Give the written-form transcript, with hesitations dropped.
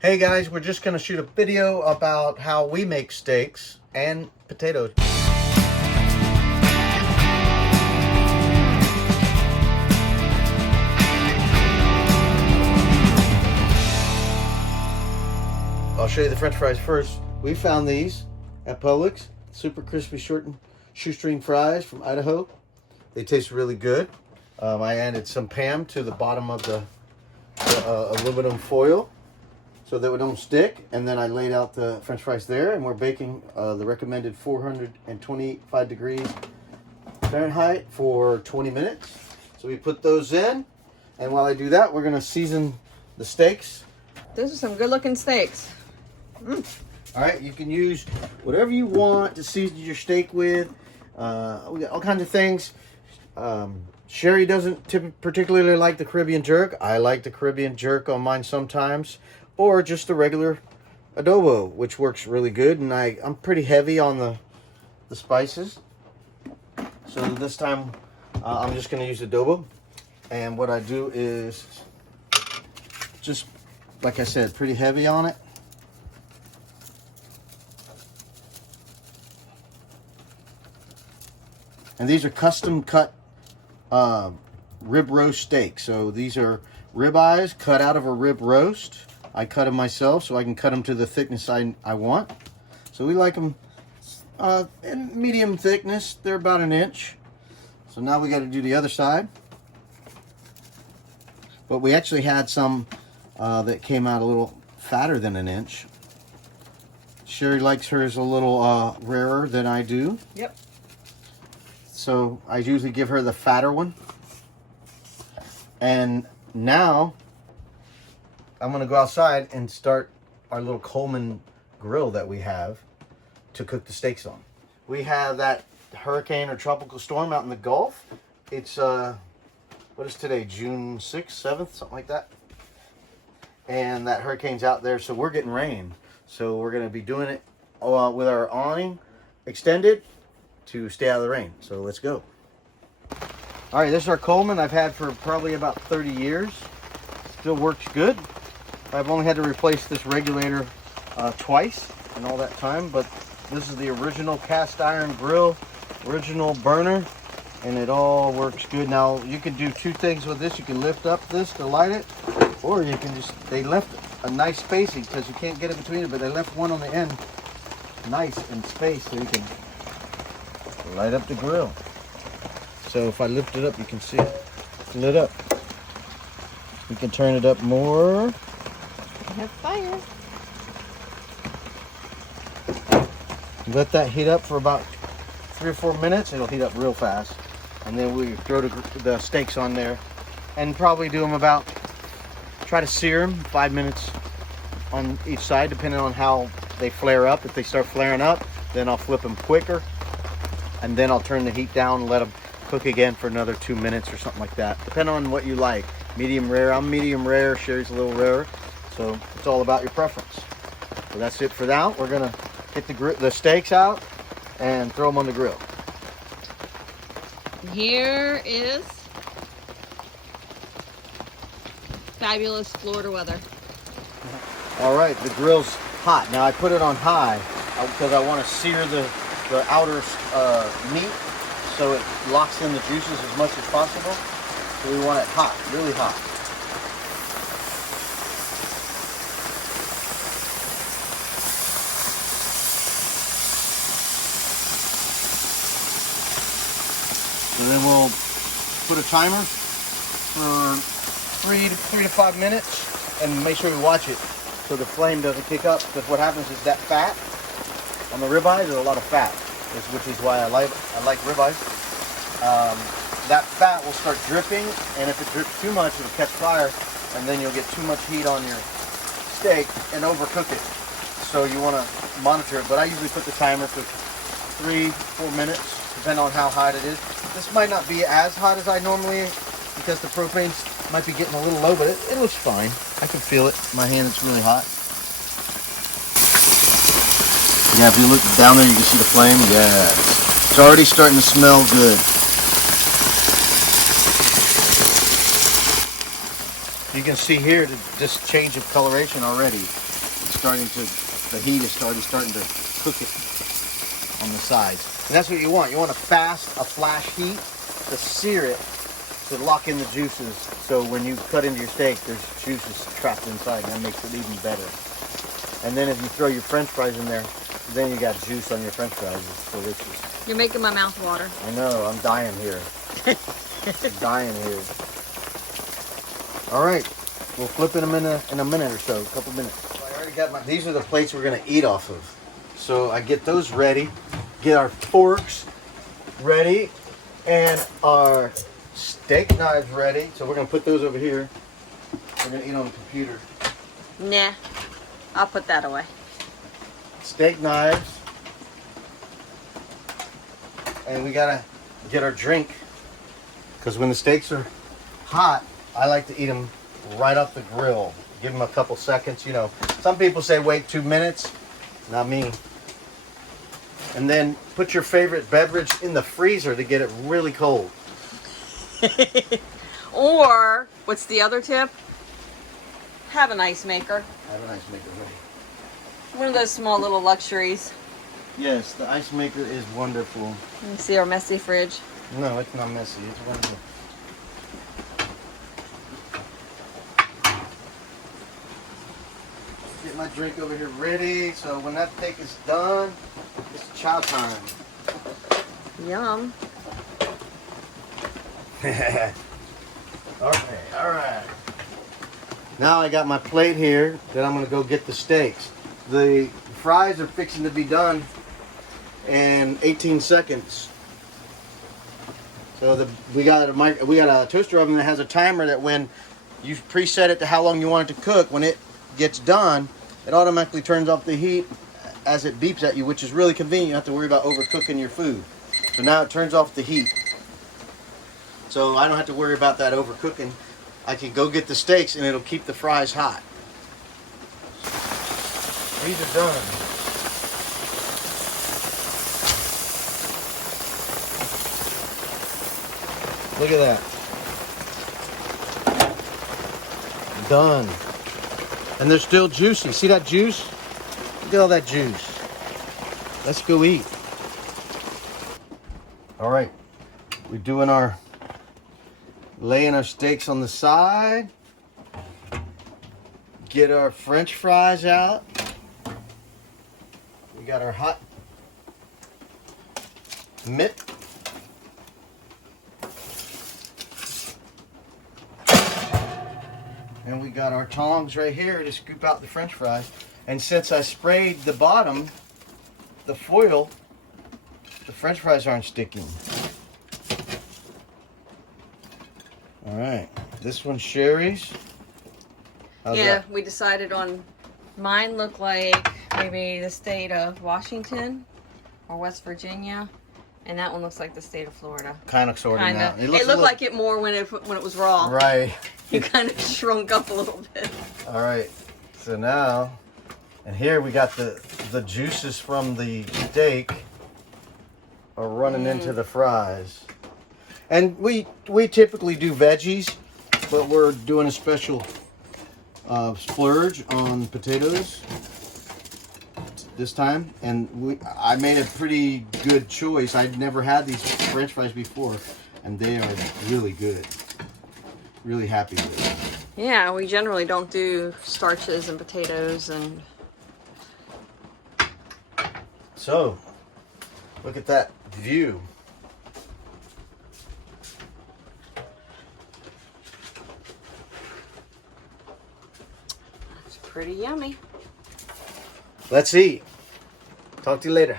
Hey guys, we're just gonna shoot a video about how we make steaks and potatoes. I'll show you the French fries first. We found these at Publix, super crispy short shoestring fries from Idaho. They taste really good. I added some Pam to the bottom of the aluminum foil so that it don't stick, and then I laid out the French fries there, and we're baking the recommended 425 degrees Fahrenheit for 20 minutes. So we put those in, and while I do that, we're gonna season the steaks. Those are some good looking steaks. All right, you can use whatever you want to season your steak with. We got all kinds of things. Sherry doesn't particularly like the Caribbean jerk. I like the Caribbean jerk on mine sometimes, or just the regular adobo, which works really good. And I'm pretty heavy on the spices, so this time I'm just going to use adobo. And what I do is just, like I said, pretty heavy on it. And these are custom cut rib roast steaks. So these are rib eyes cut out of a rib roast. I cut them myself so I can cut them to the thickness I want. So we like them in medium thickness. They're about an inch. So now we got to do the other side. But we actually had some that came out a little fatter than an inch. Sherry likes hers a little rarer than I do. Yep. So I usually give her the fatter one. And now I'm going to go outside and start our little Coleman grill that we have to cook the steaks on. We have that hurricane or tropical storm out in the Gulf. It's, what is today? June 6th, 7th, something like that. And that hurricane's out there, so we're getting rain. So we're going to be doing it with our awning extended to stay out of the rain. So let's go. All right, this is our Coleman I've had for probably about 30 years. Still works good. I've only had to replace this regulator twice in all that time, but this is the original cast iron grill, original burner, and it all works good. Now you can do two things with this. You can lift up this to light it, or you can just, they left a nice spacing because you can't get it between it, but they left one on the end nice and spaced so you can light up the grill. So if I lift it up, you can see it lit up. You can turn it up more. Have fire. Let that heat up for about 3 or 4 minutes. It'll heat up real fast. And then we throw the steaks on there and probably do them about, try to sear them 5 minutes on each side, depending on how they flare up. If they start flaring up, then I'll flip them quicker. And then I'll turn the heat down and let them cook again for another 2 minutes or something like that, depending on what you like. Medium rare. I'm medium rare. Sherry's a little rarer, so it's all about your preference. So that's it for now. We're gonna get the steaks out and throw them on the grill. Here is fabulous Florida weather. All right, the grill's hot. Now I put it on high because I want to sear the outer meat so it locks in the juices as much as possible. So we want it hot, really hot. And then we'll put a timer for 3 to 5 minutes and make sure we watch it so the flame doesn't kick up, because what happens is that fat on the ribeye, there's a lot of fat, which is why I like ribeye. That fat will start dripping, and if it drips too much, it'll catch fire, and then you'll get too much heat on your steak and overcook it. So you want to monitor it, but I usually put the timer for 3-4 minutes, depending on how hot it is. This might not be as hot as I normally, because the propane might be getting a little low, but it looks fine. I can feel it. My hand, it's really hot. Yeah, if you look down there, you can see the flame. Yeah, it's already starting to smell good. You can see here this change of coloration already. It's starting to, the heat is starting to cook it on the sides. And that's what you want. You want a flash heat to sear it, to lock in the juices. So when you cut into your steak, there's juices trapped inside, and that makes it even better. And then if you throw your French fries in there, then you got juice on your French fries. It's delicious. You're making my mouth water. I know, I'm dying here. I'm dying here. All right, we'll flip them in a minute or so, a couple minutes. I already got these are the plates we're gonna eat off of. So I get those ready, get our forks ready, and our steak knives ready. So we're gonna put those over here. We're gonna eat on the computer. Nah, I'll put that away. Steak knives. And we gotta get our drink, because when the steaks are hot, I like to eat them right off the grill. Give them a couple seconds, you know. Some people say wait 2 minutes. Not me. And then put your favorite beverage in the freezer to get it really cold. Or, what's the other tip? Have an ice maker. Have an ice maker ready. One of those small little luxuries. Yes, the ice maker is wonderful. You see our messy fridge? No, it's not messy. It's wonderful. Get my drink over here ready. So when that steak is done, it's chow time. Yum. All right. Now I got my plate here that I'm going to go get the steaks. The fries are fixing to be done in 18 seconds. So we got a toaster oven that has a timer that when you preset it to how long you want it to cook, when it gets done, it automatically turns off the heat as it beeps at you, which is really convenient. You don't have to worry about overcooking your food. So now it turns off the heat. So I don't have to worry about that overcooking. I can go get the steaks and it'll keep the fries hot. These are done. Look at that. Done. And they're still juicy. See that juice? Look at all that juice. Let's go eat. All right. We're doing laying our steaks on the side. Get our French fries out. We got our hot mitt. And we got our tongs right here to scoop out the French fries. And since I sprayed the bottom, the foil, the French fries aren't sticking. All right, this one's Sherry's. How's that? We decided on, mine look like maybe the state of Washington or West Virginia, and that one looks like the state of Florida. Kind of, sort of. Kind of. It looked like it more when it was raw. Right. You kind of shrunk up a little bit. All right, so now, and here we got the juices from the steak are running into the fries. And we typically do veggies, but we're doing a special splurge on potatoes this time. And I made a pretty good choice. I'd never had these French fries before, and they are really good. Really happy with it. Yeah, we generally don't do starches and potatoes and... So, look at that view. It's pretty yummy. Let's eat. Talk to you later.